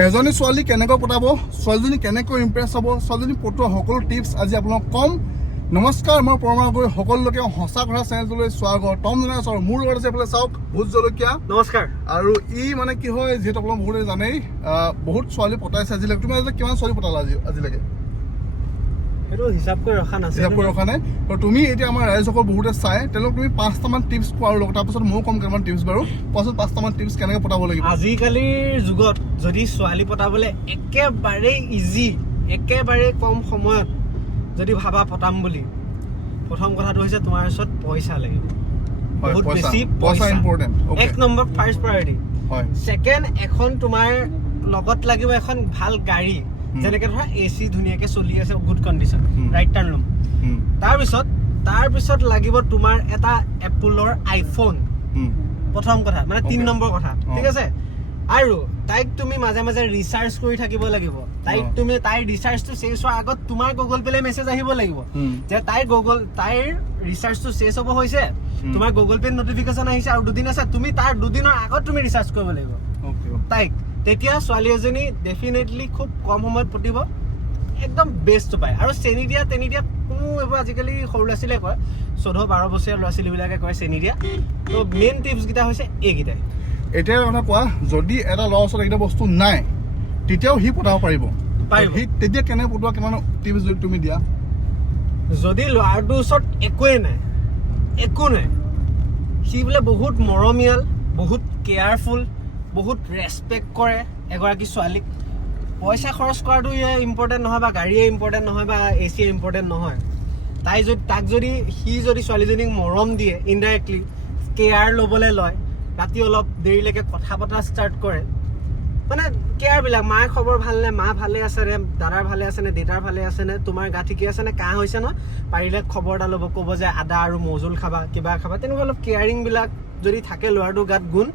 এজনী ছোৱালী কেনেকৈ পটাব, ছোৱালীজনী কেনেকৈ ইমপ্ৰেছ হ'ব, ছোৱালীজনী পটোৱা সকলো টিপছ আজি আপোনাক কম। নমস্কাৰ, মই পৰমা গগৈ, সকলোকে সঁচা কথা চেনেলটোলৈ স্বাগতম জনাইছো। আৰু মোৰ লগত আছে এইফালে চাওক ভোজ জলকীয়া। নমস্কাৰ। আৰু ই মানে কি হয়, যিহেতু আপোনালোক বহুতে জানেই, বহুত ছোৱালী পটাইছে আজিলৈকে। তুমি আজিলৈকে কিমান ছোৱালী পটালা আজিলৈকে? সেইটো হিচাপ কৰি ৰখা নাই। তুমি এতিয়া আমাৰ ৰাইজসকল বহুতে চাই, তেওঁলোক তুমি 5টামান টিপছ কোৱা, আৰু তাৰপিছত ময়ো কম কেইটামান টিপছ বাৰু। পাছত 5টামান টিপছ কেনেকৈ পটাব লাগিব। আজিকালিৰ যুগত যদি ছোৱালী পটাবলৈ একেবাৰে ইজি, একেবাৰে কম সময়ত যদি ভাবা পটাম বুলি, প্ৰথম কথাটো হৈছে তোমাৰ ওচৰত পইচা লাগিব। বহুত বেছি পইচা ইম্পৰ্টেণ্ট। এক নম্বৰ ফাৰ্ষ্ট প্ৰায়ৰিটি। ছেকেণ্ড, এখন তোমাৰ লগত লাগিব এখন ভাল গাড়ী, যেনেকে ধৰা এচি ধুনীয়াকে চলি আছে, গুড কণ্ডিশ্যন, ৰাইট টাৰ্ণ ল'ম। তাৰপিছত লাগিব তোমাৰ এটা এপলৰ আইফোন, প্ৰথম কথা, মানে 3 নম্বৰ কথা, ঠিক আছে। আৰু তাইক তুমি মাজে মাজে ৰিচাৰ্জ কৰি থাকিব লাগিব। তাইৰ ৰিচাৰ্জটো শেষ হোৱাৰ আগত তোমাৰ গুগল পেলে মেছেজ আহিব লাগিব যে তাইৰ ৰিচাৰ্জটো শেষ হ'ব হৈছে, তোমাৰ গুগল পে নটিফিকেশ্যন আহিছে আৰু 2 দিন আছে, তুমি তাৰ 2 দিনৰ আগত তুমি ৰিচাৰ্জ কৰিব লাগিব তাইক। তেতিয়া ছোৱালী এজনী ডেফিনেটলি খুব কম সময়ত পটিব, একদম বেষ্ট পায়। আৰু চেনি দিয়া কোনো এইবোৰ আজিকালি সৰু ল'ৰা ছোৱালীয়ে কয়, 14-12 বছৰীয়া ল'ৰা ছোৱালীবিলাকে কয় চেনি দিয়া। তো মেইন টিপছকেইটা হৈছে এইকেইটাই। এতিয়া কথা কোৱা, যদি এটা ল'ৰা ওচৰত এইকেইটা বস্তু নাই, তেতিয়াও সি পটাব পাৰিব। তেতিয়া কেনেকৈ পটোৱা, কিমান টিপছ যদি তুমি দিয়া? যদি ল'ৰাটোৰ ওচৰত একো নাই, সি বোলে বহুত মৰমীয়াল, বহুত কেয়াৰফুল, বহুত ৰেচপেক্ট কৰে এগৰাকী ছোৱালীক, পইচা খৰচ কৰাটো ইম্পৰ্টেণ্ট নহয়, বা গাড়ীয়ে ইম্পৰ্টেণ্ট নহয়, বা এচিয়ে ইম্পৰ্টেণ্ট নহয়। সি যদি ছোৱালীজনীক মৰম দিয়ে, ইনডাইৰেক্টলি কেয়াৰ ল'বলৈ লয়, ৰাতি অলপ দেৰিলৈকে কথা পতা ষ্টাৰ্ট কৰে, মানে কেয়াৰবিলাক, মাৰ খবৰ ভালনে, মা ভালে আছে নে, দাদাৰ ভালে আছে নে, দেউতাৰ ভালে আছে নে, তোমাৰ গা ঠিকে আছে নে, কাহ হৈছে ন, পাৰিলে খবৰ এটা ল'ব, ক'ব যে আদা আৰু মৌজোল খাবা, কিবা খাবা, তেনেকুৱা অলপ কেয়াৰিংবিলাক যদি থাকে ল'ৰাটোৰ গাত গুণ,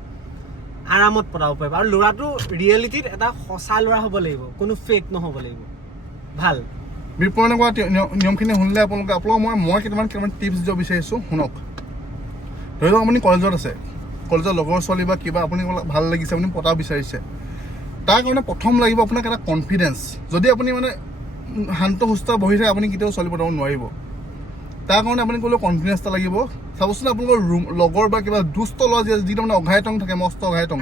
আৰামত পটাব পাৰিব। আৰু ল'ৰাটো ৰিয়েলিটিত এটা সঁচা ল'ৰা হ'ব লাগিব, কোনো ফেক নহ'ব লাগিব, ভাল। বিপণে কোৱা নিয়মখিনি শুনিলে আপোনালোক মই কেইটামান টিপছ দিব বিচাৰিছোঁ, শুনক। ধৰি লওক আপুনি কলেজত আছে, কলেজৰ লগৰ ছোৱালী বা কিবা আপুনি ভাল লাগিছে, আপুনি পটাব বিচাৰিছে, তাৰ কাৰণে প্ৰথম লাগিব আপোনাক এটা কনফিডেঞ্চ। যদি আপুনি মানে শান্ত সুস্থ বহি থাকে, আপুনি কেতিয়াও ছোৱালী পটাব নোৱাৰিব। তাৰ কাৰণে আপুনি ক'লেও কনফিডেঞ্চ এটা লাগিব। চাবচোন আপোনালোকৰ লগৰ বা কিবা দুষ্ট ল'ৰা যিটো মানে অঘাইটং থাকে, মস্ত অঘাইটং,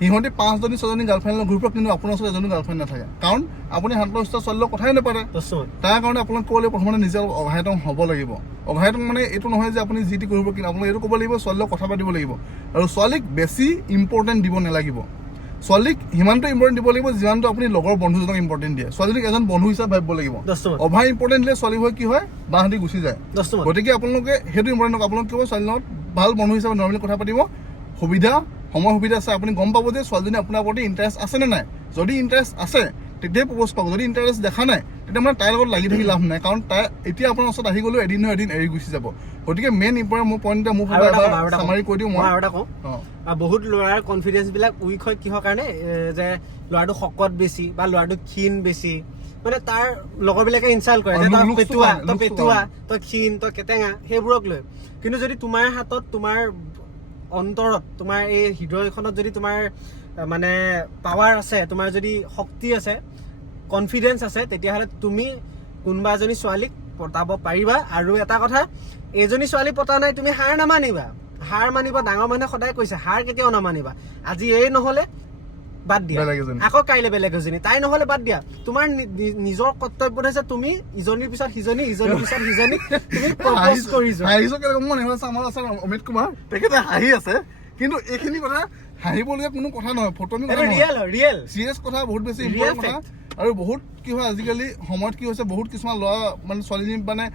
সিহঁতি 5জনী 6জনী গাৰ্লফ্ৰেণ্ড ঘূৰি ফুৰে, কিন্তু আপোনাৰ ওচৰত এজনী গাৰ্লফ্ৰেণ্ড নাথাকে, কাৰণ আপুনি শান্ত সুস্থ ছোৱালীৰ লগত কথাই নাপাতে। তাৰ কাৰণে আপোনাক ক'লে প্ৰথমতে নিজে অঘাইটং হ'ব লাগিব। অঘাইটং মানে এইটো নহয় যে আপুনি যি টি কৰিব, কিন্তু আপোনাক এইটো ক'ব লাগিব, ছোৱালীৰ লগত কথা পাতিব লাগিব। আৰু ছোৱালীক বেছি ইম্পৰ্টেণ্ট দিব নালাগিব, ছোৱালীক সিমানটো ইম্পৰ্টেণ্ট দিব লাগিব যিমানটো আপুনি লগৰ বন্ধুজনক ইম্পৰ্টেণ্ট দিয়ে। ছোৱালীক এজন বন্ধু হিচাপে ভাবিব লাগিব। অভাৰ ইম্পৰ্টেণ্ট দিলে ছোৱালীবোৰ কি হয়, বাঁহতি গুচি যায়। গতিকে আপোনালোকে সেইটো ইম্পৰ্টেণ্ট নকৰক। আপোনালোকে কিয় ছোৱালীৰ লগত ভাল বন্ধু হিচাপে নৰ্মেলি কথা পাতিব, সময় সুবিধা আছে, আপুনি গম পাব যে ছোৱালীজনী আপোনাৰ প্ৰতি ইণ্টাৰেষ্ট আছে নে নাই। যদি ইণ্টাৰেষ্ট আছে তেতিয়াই প্ৰপ'জ পাব, যদি ইণ্টাৰেষ্ট দেখা নাই তেতিয়া মানে তাইৰ লগত লাগি থাকি লাভ নাই, কাৰণ তাই এতিয়া আপোনাৰ ওচৰত আহি গ'লেও এদিন নহয় এদিন এৰি গুচি যাব। গতিকে মেইন ইম্পৰ্টেণ্ট মোৰ পইণ্ট এটা চামাৰি কৈ দিওঁ মই। বহুত ল'ৰাৰ কনফিডেন্স বিলাক উইক হয় কিহৰ কাৰণে, যে ল'ৰাটো শকত বেছি বা ল'ৰাটো ক্ষীণ বেছি, মানে তাৰ লগৰবিলাকে ইনচাল্ট কৰে, তই পেটুৱা, তই ক্ষীণ, তই কেটেঙা, সেইবোৰক লৈ। কিন্তু যদি তোমাৰ হাতত, তোমাৰ অন্তৰত, তোমাৰ এই হৃদয়খনত যদি তোমাৰ মানে পাৱাৰ আছে, তোমাৰ যদি শক্তি আছে, কনফিডেন্স আছে, তেতিয়াহ'লে তুমি কোনোবা এজনী ছোৱালীক পটাব পাৰিবা। আৰু এটা কথা, এজনী ছোৱালী পতা নাই, তুমি হাৰ নামানিবা, ডাঙৰ মানুহে সদায় কৈছে, হাৰ কেতিয়াও নামানিবা। আজি এই নহ'লে বাদ দিয়া, আকৌ কাইলে বেলেগ এজনী, তাই নহ'লে বাদ দিয়া। তোমাৰ নিজৰ কৰ্তব্য হৈছে তুমি ইজনীৰ পিছত সিজনী, তুমি প্ৰপ'জ কৰি যোৱা। আমাৰ আছে অমিত কুমাৰ, তেখেতে হাঁহি আছে, কিন্তু এইখিনি কথা হাঁহিবলগীয়া কোনো কথা নহয়, ফটোমি কথা নহয়, চিৰিয়াছ কথা, বহুত বেছি ইম্পৰ্টেণ্ট কথা। আৰু বহুত কি হয় আজিকালি সময়ত কি হৈছে, বহুত কিছুমান ল'ৰা মানে ছোৱালীজনী মানে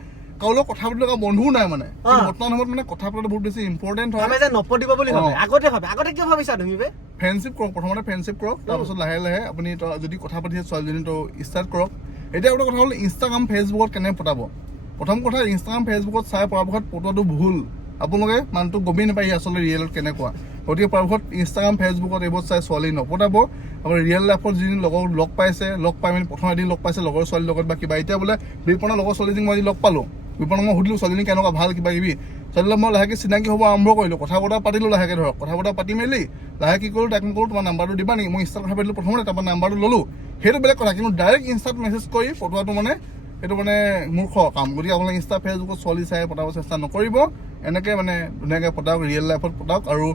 কাৰো লগত কথা পাতিব লগা বন্ধুও নাই, মানে বৰ্তমান সময়ত মানে কথা পতাটো বহুত বেছি ইম্পৰ্টেণ্ট হয়। নপতিব বুলি ভাবে, আগতে কিয় ভাবিছা তুমি? ফ্ৰেণ্ডশ্বিপ কৰক, প্ৰথমতে ফ্ৰেণ্ডশ্বিপ কৰক, তাৰপিছত লাহে লাহে আপুনি যদি কথা পাতিছে ছোৱালীজনী তো ষ্টাৰ্ট কৰক। এতিয়া এটা কথা হ'ল, ইনষ্টাগ্ৰাম ফেচবুকত কেনেকৈ পটাব। প্ৰথম কথা, ইনষ্টাগ্ৰাম ফেচবুকত চাই পৰাপক্ষত পটোৱাটো ভুল। আপোনালোকে মানুহটো গমেই নাপায় আচলতে ৰিয়েলত কেনেকুৱা। গতিকে পৰাপক্ষত ইনষ্টাগ্ৰাম ফেচবুকত এইবোৰ চাই ছোৱালী নপটাব। আপুনি ৰিয়েল লাইফত যিদিন লগ পাই মেলি প্ৰথম এদিন লগ পাইছে লগৰ ছোৱালীৰ লগত বা কিবা, এতিয়া বোলে বিপণৰ লগৰ ছোৱালীজনীক মই আজি লগ পালোঁ, বিপণক মই সুধিলোঁ ছোৱালীজনী কেনেকুৱা, ভাল কিবা কিবি, ছোৱালীলৈ মই লাহেকৈ চিনাকি হ'ব আৰম্ভ কৰিলোঁ, কথা বতৰা পাতিলোঁ লাহেকৈ, ধৰক কথা বতৰা পাতি মেলি লাহে কি কৰিলোঁ, তাক মই ক'লোঁ তোমাৰ নাম্বাৰটো দিবা নেকি, মই ইনষ্টাত কথা পাতিলোঁ প্ৰথমতে, তাৰপৰা নাম্বাৰটো ল'লোঁ, সেইটো বেলেগ কথা। কিন্তু ডাইৰেক্ট ইনষ্টাত মেছেজ কৰি পটোৱাটো মানে সেইটো মানে মূৰ্খ কাম। গতিকে আপোনালোকে ইনষ্টা ফেচবুকত ছোৱালী চাই পতাব চেষ্টা নকৰিব, এনেকৈ মানে ধুনীয়াকৈ পতাওক, ৰিয়েল লাইফত পতাওক। আৰু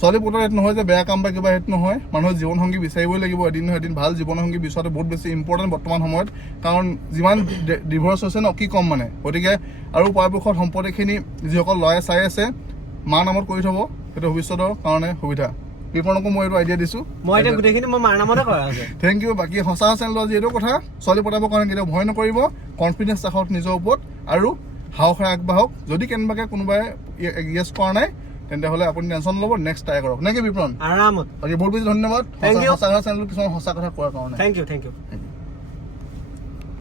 ছোৱালী পতাৰ সেইটো নহয় যে বেয়া কাম বা কিবা, সেইটো নহয়। মানুহৰ জীৱনসংগী বিচাৰিবই লাগিব, এদিন নহয় এদিন ভাল জীৱনসংগী বিচৰাটো বহুত বেছি ইম্পৰ্টেণ্ট বৰ্তমান সময়ত, কাৰণ যিমান ডিভৰ্চ হৈছে ন, কি ক'ম মানে। গতিকে আৰু পৰাপক্ষত সম্পত্তিখিনি যিসকল ল'ৰাই চাই আছে মাৰ নামত কৰি থ'ব, সেইটো ভৱিষ্যতৰ কাৰণে সুবিধা। বিপণকো মই এইটো আইডিয়া দিছোঁ, মই এতিয়া গোটেইখিনি মই মাৰ নামতে কৰা আছে। Thank you. বাকী সঁচা চেনেলৰ যিহেতু কথা, ছোৱালী পতাবৰ কাৰণে কেতিয়াও ভয় নকৰিব, কনফিডেঞ্চ ৰাখক নিজৰ ওপৰত আৰু সাহসেৰে আগবাঢ়ক। যদি কেনেবাকৈ কোনোবাই য়েছ কৰা নাই তেন্তে হ'লে আপুনি টেনশ্যন ল'ব, নেক্সট ট্ৰাই কৰক, নে কি বিপ্লৱ? আৰামত। বাকী বহুত বেছি ধন্যবাদ সঁচা চেনেলত কিছুমান সঁচা কথা কোৱাৰ কাৰণে। Thank U.